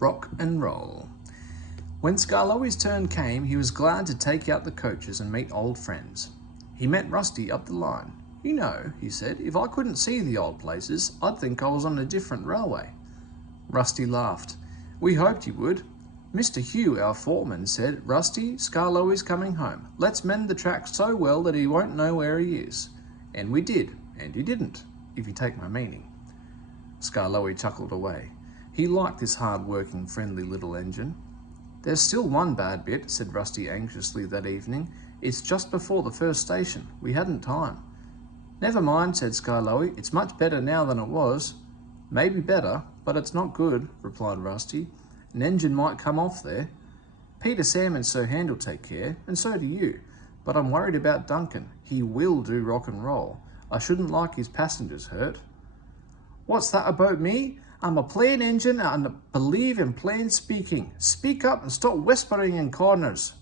rock and roll. When Skarloey's turn came, he was glad to take out the coaches and meet old friends. He met Rusty up the line. "You know," he said, "if I couldn't see the old places, I'd think I was on a different railway." Rusty laughed. "We hoped you would. Mr. Hugh, our foreman, said, 'Rusty, Skarloey's coming home. Let's mend the track so well that he won't know where he is.' And we did, and he didn't, if you take my meaning." Skarloey chuckled away. He liked this hard-working, friendly little engine. "There's still one bad bit," said Rusty anxiously that evening. "It's just before the first station. We hadn't time." "Never mind," said Skarloey. "It's much better now than it was." "Maybe better, but it's not good," replied Rusty. "An engine might come off there. Peter, Sam and Sir Hand will take care, and so do you. But I'm worried about Duncan. He will do rock and roll. I shouldn't like his passengers hurt." "What's that about me? I'm a plain engine and I believe in plain speaking. Speak up and stop whispering in corners."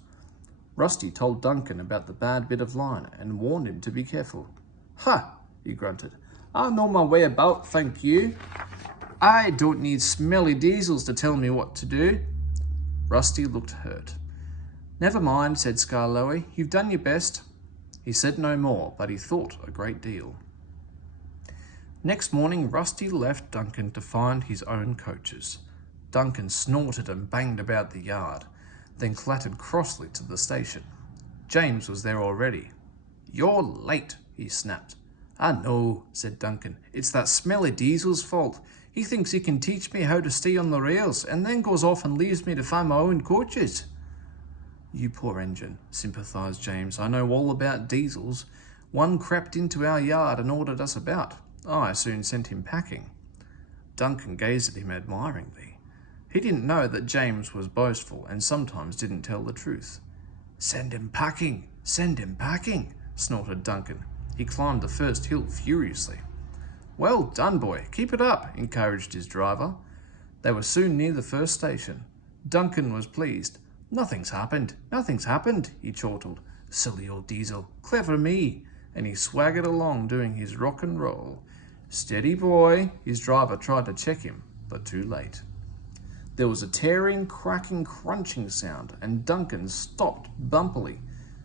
Rusty told Duncan about the bad bit of line and warned him to be careful. "Ha!" he grunted. "I know my way about, thank you. I don't need smelly diesels to tell me what to do." Rusty looked hurt. "Never mind," said Skarloey. "You've done your best." He said no more, but he thought a great deal. Next morning, Rusty left Duncan to find his own coaches. Duncan snorted and banged about the yard, then clattered crossly to the station. James was there already. "You're late," he snapped. "I know," said Duncan. "It's that smelly diesel's fault. He thinks he can teach me how to stay on the rails and then goes off and leaves me to find my own coaches." "You poor engine," sympathised James. "I know all about diesels. One crept into our yard and ordered us about. I soon sent him packing." Duncan gazed at him admiringly. He didn't know that James was boastful and sometimes didn't tell the truth. "Send him packing! Send him packing!" snorted Duncan. He climbed the first hill furiously. "Well done, boy. Keep it up," encouraged his driver. They were soon near the first station. Duncan was pleased. Nothing's happened, he chortled. "Silly old diesel. Clever me." And he swaggered along doing his rock and roll. "Steady, boy." His driver tried to check him, but too late. There was a tearing, cracking, crunching sound, and Duncan stopped bumpily.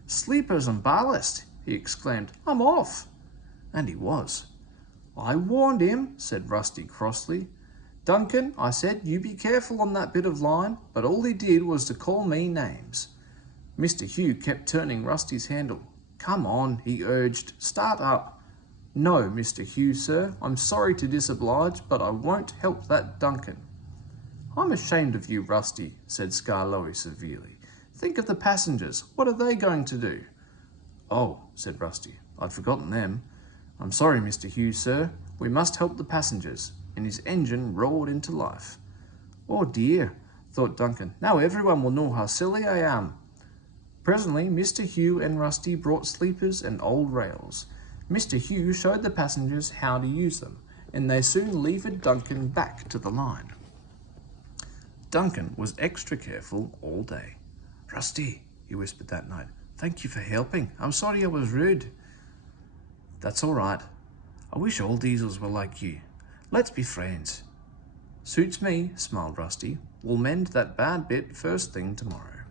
"Sleepers and ballast," he exclaimed. "I'm off." And he was. "I warned him," said Rusty crossly. "Duncan," I said, "you be careful on that bit of line," but all he did was to call me names. Mr. Hugh kept turning Rusty's handle. "Come on," he urged. "Start up." "No, Mr. Hugh, sir. I'm sorry to disoblige, but I won't help that Duncan." "I'm ashamed of you, Rusty," said Skarloey severely. "Think of the passengers. What are they going to do?" "Oh," said Rusty. "I'd forgotten them. I'm sorry, Mr. Hugh, sir. We must help the passengers." And his engine roared into life. "Oh dear," thought Duncan. "Now everyone will know how silly I am." Presently, Mr. Hugh and Rusty brought sleepers and old rails. Mr. Hugh showed the passengers how to use them, and they soon levered Duncan back to the line. Duncan was extra careful all day. "Rusty," he whispered that night, "thank you for helping. I'm sorry I was rude." "That's all right. I wish all diesels were like you. Let's be friends." "Suits me," smiled Rusty. "We'll mend that bad bit first thing tomorrow."